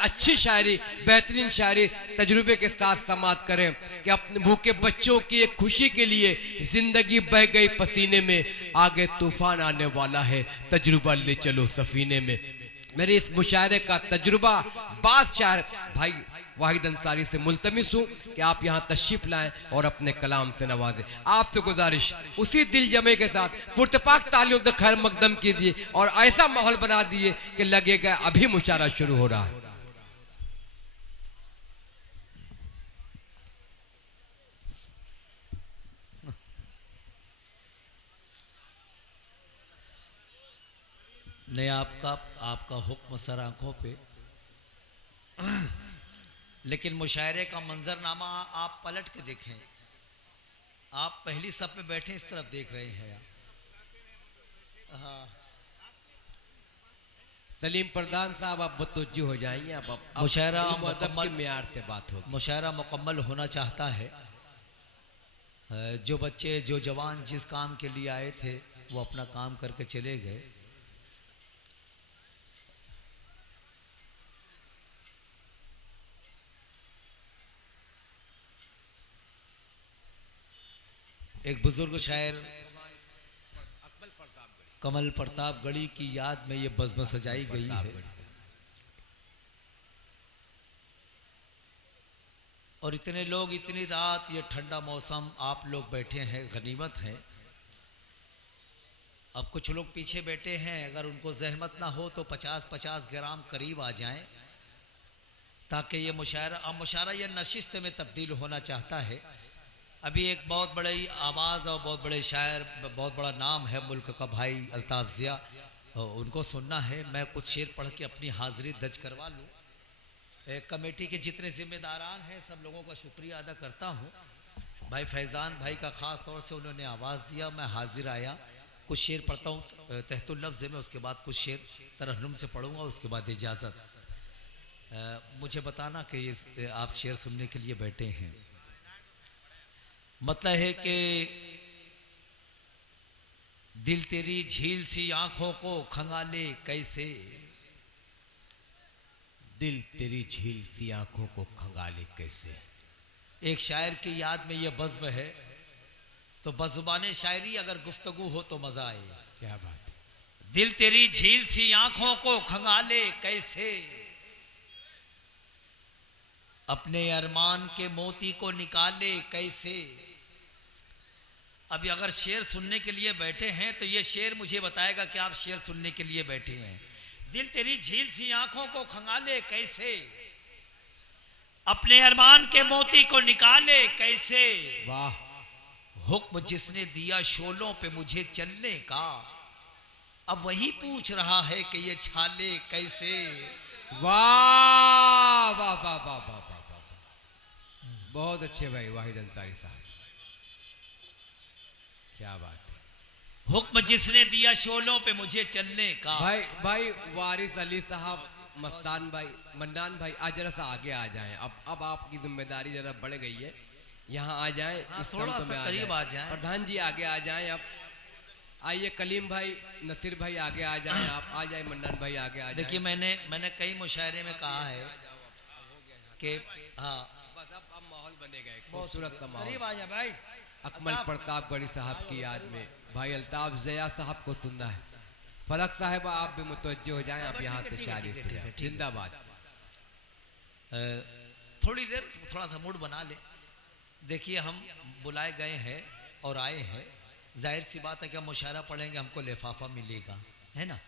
अच्छी शायरी, बेहतरीन शायरी तजुर्बे के साथ समाप्त करें कि अपने भूखे बच्चों की एक खुशी के लिए जिंदगी बह गई पसीने में, आगे तूफान आने वाला है, तजुर्बा ले चलो सफीने में। मेरे इस मुशायरे का तजुर्बा बास शायर भाई वाहिद अंसारी से मुल्तमिस हूँ कि आप यहाँ तशरीफ लाएं और अपने कलाम से नवाजें। आपसे गुजारिश उसी दिल जमे के साथ पुरतपाक तालियों से खैर मकदम कीजिए और ऐसा माहौल बना दिए कि लगेगा अभी मुशायरा शुरू हो रहा है। नहीं, आपका हुक्म सर आंखों पे, लेकिन मुशायरे का मंजरनामा आप पलट के देखें। आप पहली सफ में बैठे इस तरफ देख रहे हैं। हाँ, सलीम प्रधान साहब आप मुतवज्जो हो जाएंगे। अब मुशायरा मुकम्मल मेयार से बात होगी। मुशायरा मुकम्मल होना चाहता है। जो बच्चे, जो जवान जिस काम के लिए आए थे वो अपना काम करके चले गए। एक बुजुर्ग शायर कमल प्रतापगढ़ी की याद में ये बज़्म सजाई गई है। और इतने लोग, इतनी रात, ये ठंडा मौसम, आप लोग बैठे हैं, गनीमत है। अब कुछ लोग पीछे बैठे हैं, अगर उनको जहमत ना हो तो 50-50 ग्राम करीब आ जाएं, ताकि ये मुशायरा ये नशिस्त में तब्दील होना चाहता है। अभी एक बहुत बड़ी आवाज़ और बहुत बड़े शायर, बहुत बड़ा नाम है मुल्क का, भाई अल्ताफ़ ज़िया, उनको सुनना है। मैं कुछ शेर पढ़ के अपनी हाज़िरी दर्ज करवा लूँ। कमेटी के जितने ज़िम्मेदारान हैं सब लोगों का शुक्रिया अदा करता हूँ। भाई फैज़ान भाई का ख़ास तौर से उन्होंने आवाज़ दिया, मैं हाजिर आया। कुछ शेर पढ़ता हूँ तहतुल लफ्ज़ में, उसके बाद कुछ शेर तरन्नुम से पढ़ूँगा, उसके बाद इजाज़त। मुझे बताना कि ये आप शेर सुनने के लिए बैठे हैं। मतलब है कि दिल तेरी झील सी आंखों को खंगाले कैसे, दिल तेरी झील सी आंखों को खंगाले कैसे। एक शायर की याद में ये बज़्म है, तो बज़ुबाने शायरी अगर गुफ्तगू हो तो मजा आए। क्या बात है। दिल तेरी झील सी आंखों को खंगाले कैसे, अपने अरमान के मोती को निकाले कैसे। अभी अगर शेर सुनने के लिए बैठे हैं तो ये शेर मुझे बताएगा कि आप शेर सुनने के लिए बैठे हैं। दिल तेरी झील सी आंखों को खंगाले कैसे, अपने अरमान के मोती को निकाले कैसे। वाह। हुक्म जिसने दिया शोलों पे मुझे चलने का, अब वही पूछ रहा है कि ये छाले कैसे। वाह वाह वाह वाह वाह वाह, बहुत अच्छे भाई वाहिद अंसारी साहब, क्या बात है। हुक्म जिसने दिया शोलों पे मुझे चलने का। भाई वारिस अली साहब, मस्तान भाई, मन्नान भाई, आज जरा सा आगे आ जाएं। अब आपकी जिम्मेदारी जरा बढ़ गई है, यहाँ आ जाएं। हाँ, थोड़ा सा करीब आ जाएं। प्रधान जी आगे आ जाएं। अब आइए कलीम भाई, नसीर भाई आगे आ जाएं। आप आ जाए, मन्नान भाई आगे आ जाएं। देखिए मैंने कई मुशायरे में कहा है कि हाँ, बस अब माहौल बनेगा, खूबसूरत सा माहौल। करीब आ जा भाई। अकमल प्रतापगढ़ी साहब की याद में भाई अल्ताफ ज़िया साहब को सुनना है। फलक साहब आप भी मुतवज्जो हो जाएं, आप यहाँ से शायरी सुनाएं। जिंदाबाद। थोड़ी देर थोड़ा सा मूड बना ले। देखिए हम बुलाए गए हैं और आए हैं, जाहिर सी बात है कि हम मुशायरा पढ़ेंगे, हमको लिफाफा मिलेगा, है ना।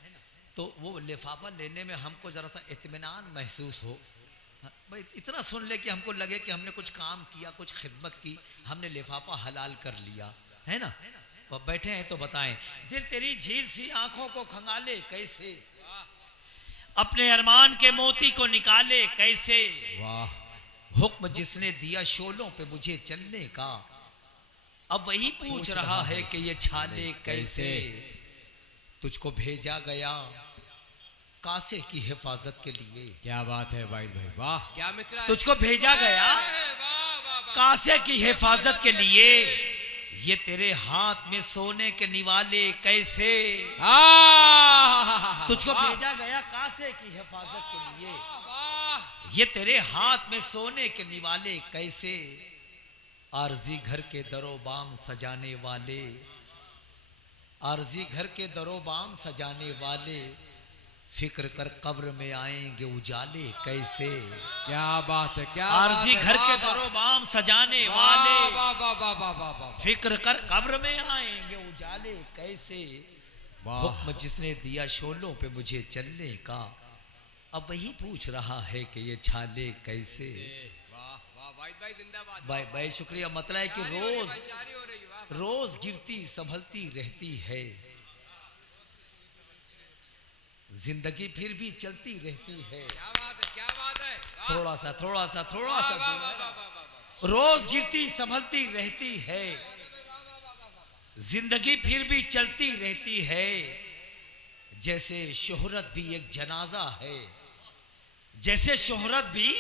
तो वो लिफाफा लेने में हमको ज़रा सा इत्मीनान महसूस हो, भाई इतना सुन ले कि हमको लगे कि हमने कुछ काम किया, कुछ खिदमत की, हमने लिफाफा हलाल कर लिया, है ना। तो बैठे हैं तो बताएं। दिल तेरी झील सी आंखों को खंगाले कैसे, अपने अरमान के मोती को निकाले कैसे। वाह। हुक्म जिसने दिया शोलों पे मुझे चलने का, अब वही पूछ रहा है कि ये छाले कैसे। तुझको भेजा गया कासे की हिफाजत के लिए। क्या बात है भाई भाई, वाह क्या मित्रा। तुझको भेजा गया कासे की हिफाजत के लिए, ये तेरे हाथ में सोने के निवाले कैसे। तुझको भेजा गया कासे की हिफाजत के लिए, ये तेरे हाथ में सोने के निवाले कैसे, आरजी घर के दरो बाम सजाने वाले, आरजी घर के दरो बाम सजाने वाले, फिक्र कर कब्र में आएंगे उजाले कैसे। क्या बात है, क्या आरजी घर के दरो बाम सजाने वाले, वाह वाह वाह वाह वाह वाह। फिक्र कर कब्र में आएंगे उजाले कैसे। वाह। हुक्म जिसने दिया शोलों पे मुझे चलने का, अब वही पूछ रहा है कि ये छाले कैसे। वाह वाह भाई भाई जिंदाबाद। भाई भाई शुक्रिया। मतलब है कि शायरी हो रही है रोज भाई, शायरी हो रही है, वाह। रोज गिरती संभलती रहती है, जिंदगी फिर भी चलती रहती है। क्या बात है, क्या बात है, वाह। थोड़ा सा थोड़ा सा थोड़ा वाह, सा वाह, वाह, वाह, वाह, वाह। रोज गिरती संभलती रहती है, जिंदगी फिर भी चलती रहती है, जैसे शोहरत भी एक जनाजा है, जैसे शोहरत भी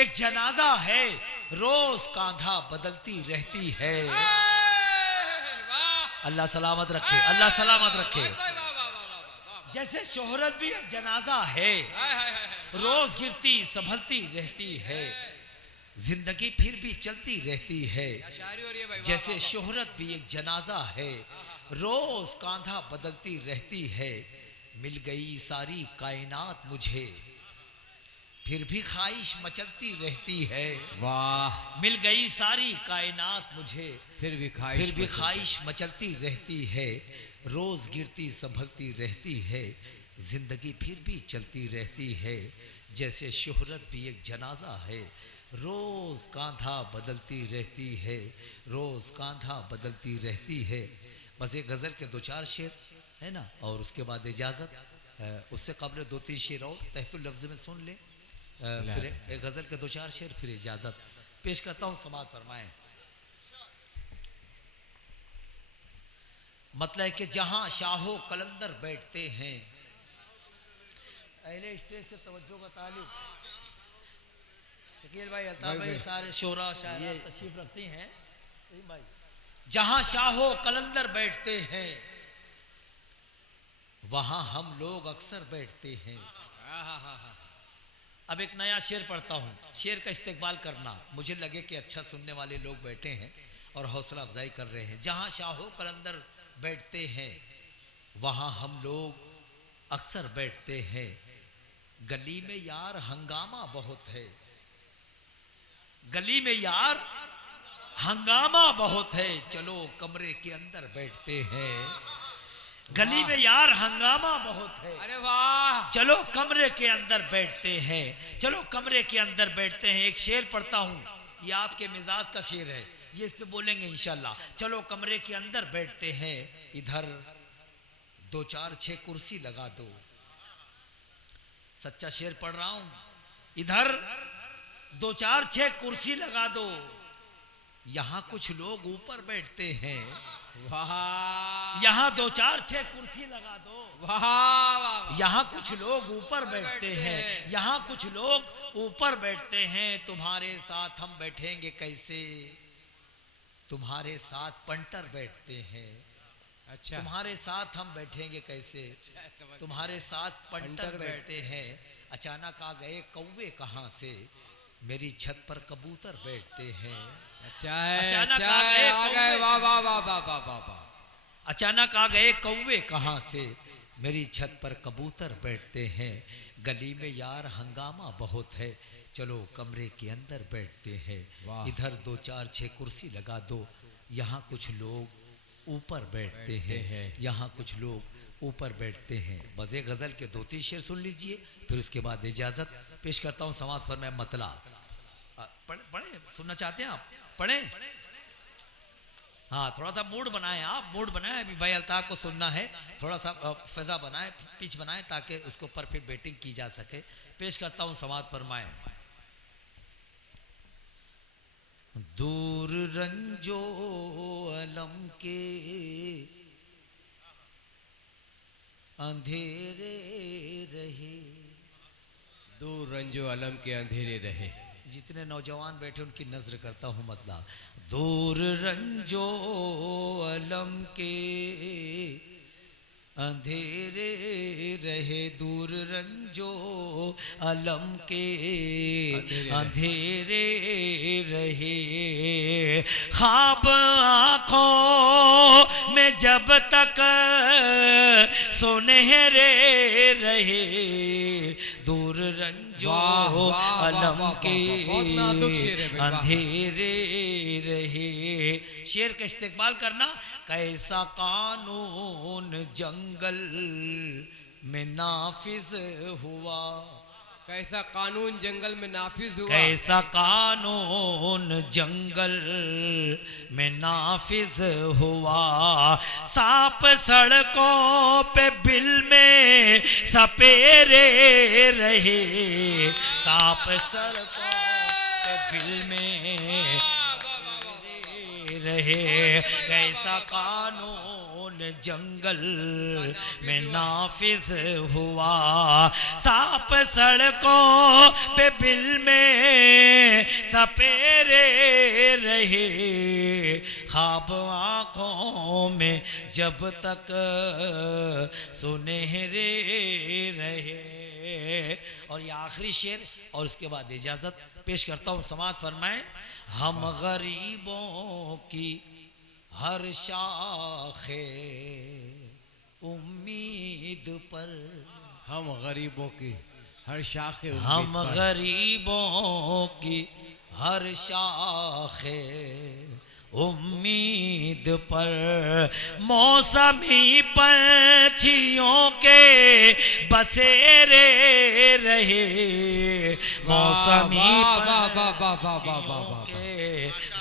एक जनाजा है, रोज कांधा बदलती रहती है। वाह। अल्लाह सलामत रखे, अल्लाह सलामत रखे। वाह, वाह, वाह, वाह, वाह, वाह। जैसे शोहरत भी एक जनाजा है, हाय, हाय, हाय। रोज गिरती संभलती रहती है, जिंदगी फिर भी चलती रहती है, क्या शायरी हो रही है भाई, वाह, जैसे वाह, वाह। शोहरत भी एक जनाजा है, रोज कांधा बदलती रहती है, मिल गई सारी कायनात मुझे, फिर भी ख्वाहिश मचलती रहती है। वाह। मिल गई सारी कायनात मुझे, फिर भी ख्वाहिश मचलती रहती है, रोज गिरती संभलती रहती है, जिंदगी फिर भी चलती रहती है, जैसे शोहरत भी एक जनाजा है, रोज कांधा बदलती रहती है, रोज कांधा बदलती रहती है। बस एक गज़ल के दो चार शेर है ना, और उसके बाद इजाज़त। उससे कबल दो तीन शेर और तहफ़ुल लफ्ज़ में सुन ले, फिर एक गज़ल के दो चार शेर, फिर इजाज़त पेश करता हूँ, समाअत फरमाएं। मतलब है कि जहां शाहो कलंदर बैठते हैं, अहले स्टेज से तवज्जो का तालिब। शकील भाई, अल्ताफ भाई, सारे शोरा शायरा तशरीफ रखती हैं भाई। जहां शाहो कलंदर बैठते हैं, वहां हम लोग अक्सर बैठते हैं। अब एक नया शेर पढ़ता हूँ, शेर का इस्तेकबाल करना, मुझे लगे कि अच्छा सुनने वाले लोग बैठे हैं और हौसला अफजाई कर रहे हैं। जहां शाहो कलंदर बैठते हैं, वहां हम लोग अक्सर बैठते हैं, गली में यार हंगामा बहुत है, गली में यार हंगामा बहुत है, चलो कमरे के अंदर बैठते हैं। गली में यार हंगामा बहुत है, अरे वाह। चलो कमरे के अंदर बैठते हैं, चलो कमरे के अंदर बैठते हैं। एक शेर पढ़ता हूँ, ये आपके मिजाज का शेर है, ये इस पे बोलेंगे इंशाल्लाह। चलो कमरे के अंदर बैठते हैं, इधर दो चार छह कुर्सी लगा दो। सच्चा शेर पढ़ रहा हूं, इधर दो चार छह कुर्सी लगा दो, यहां कुछ लोग ऊपर बैठते हैं। वाह। यहां दो चार छह कुर्सी लगा दो, वाह। यहाँ कुछ लोग ऊपर बैठते हैं, यहाँ कुछ लोग ऊपर बैठते हैं। तुम्हारे साथ हम बैठेंगे कैसे, तुम्हारे साथ पंटर बैठते हैं। अच्छा। तुम्हारे साथ हम बैठेंगे कैसे, तुम्हारे साथ पंटर बैठते हैं। अचानक आ गए कौवे कहाँ से, मेरी छत पर कबूतर बैठते हैं। अच्छा है, अचानक अच्छा आ गए है, आ गए, कौवे। वाह वाह वाह वाह वाह वाह वाह। अचानक आ गए कौवे कहाँ से, मेरी छत पर कबूतर बैठते हैं। गली में यार हंगामा बहुत है, चलो कमरे के अंदर बैठते हैं। वाह। इधर दो चार छह कुर्सी लगा दो, यहाँ कुछ लोग ऊपर बैठते हैं, यहाँ कुछ लोग ऊपर बैठते हैं। बस एक गज़ल के दो तीन शेर सुन लीजिए, फिर उसके बाद इजाज़त पेश करता हूँ। समाअत फरमाएं। मतला पढ़े, सुनना चाहते हैं आप, पढ़ें? हाँ, थोड़ा सा मूड बनाएं, आप मूड बनाएं। अभी भाई अल्ताफ को सुनना है, थोड़ा सा फिजा बनाएं, पिच बनाएं, ताकि उसके ऊपर फिर बैटिंग की जा सके। पेश करता हूँ, समाअत फरमाएं। दूर रंजो अलम के अंधेरे रहे, दूर रंजो अलम के अंधेरे रहे। जितने नौजवान बैठे उनकी नजर करता हूँ मतलब। दूर रंजो अलम के अंधेरे रहे, दूर रंजो अलम के अंधेरे रहे। ख्वाब आँखों में जब तक सुनहरे रहे, दूर रंजो अलम के अंधेरे रहे। शेर का इस्तेकबाल करना। कैसा कानून जंगल में नाफिज हुआ, कैसा कानून जंगल में नाफिज हुआ, कैसा कानून जंगल में नाफिज हुआ। सांप सड़कों पे बिल में सपेरे रहे, सांप सड़कों पे बिल में रहे। कैसा कानून जंगल में नाफिज हुआ, सांप सड़कों पे बिल में सपेरे रहे। ख्वाब आँखों में जब तक सुनहरे रहे। और ये आखिरी शेर और उसके बाद इजाजत पेश करता हूँ। समाअत फरमाएं। हम गरीबों की हर शाखे उम्मीद पर, हम गरीबों की हर शाखे हम गरीबों की हर शाखे उम्मीद पर, मौसमी पंछियों के बसेरे रहे, मौसमी पंछियों के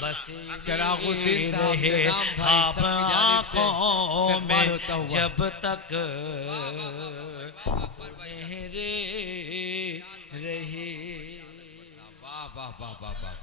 बसेरे रहे। ख्वाब आँखों में जब तक सुनहरे रहे। वाह वाह वाह वाह वाह।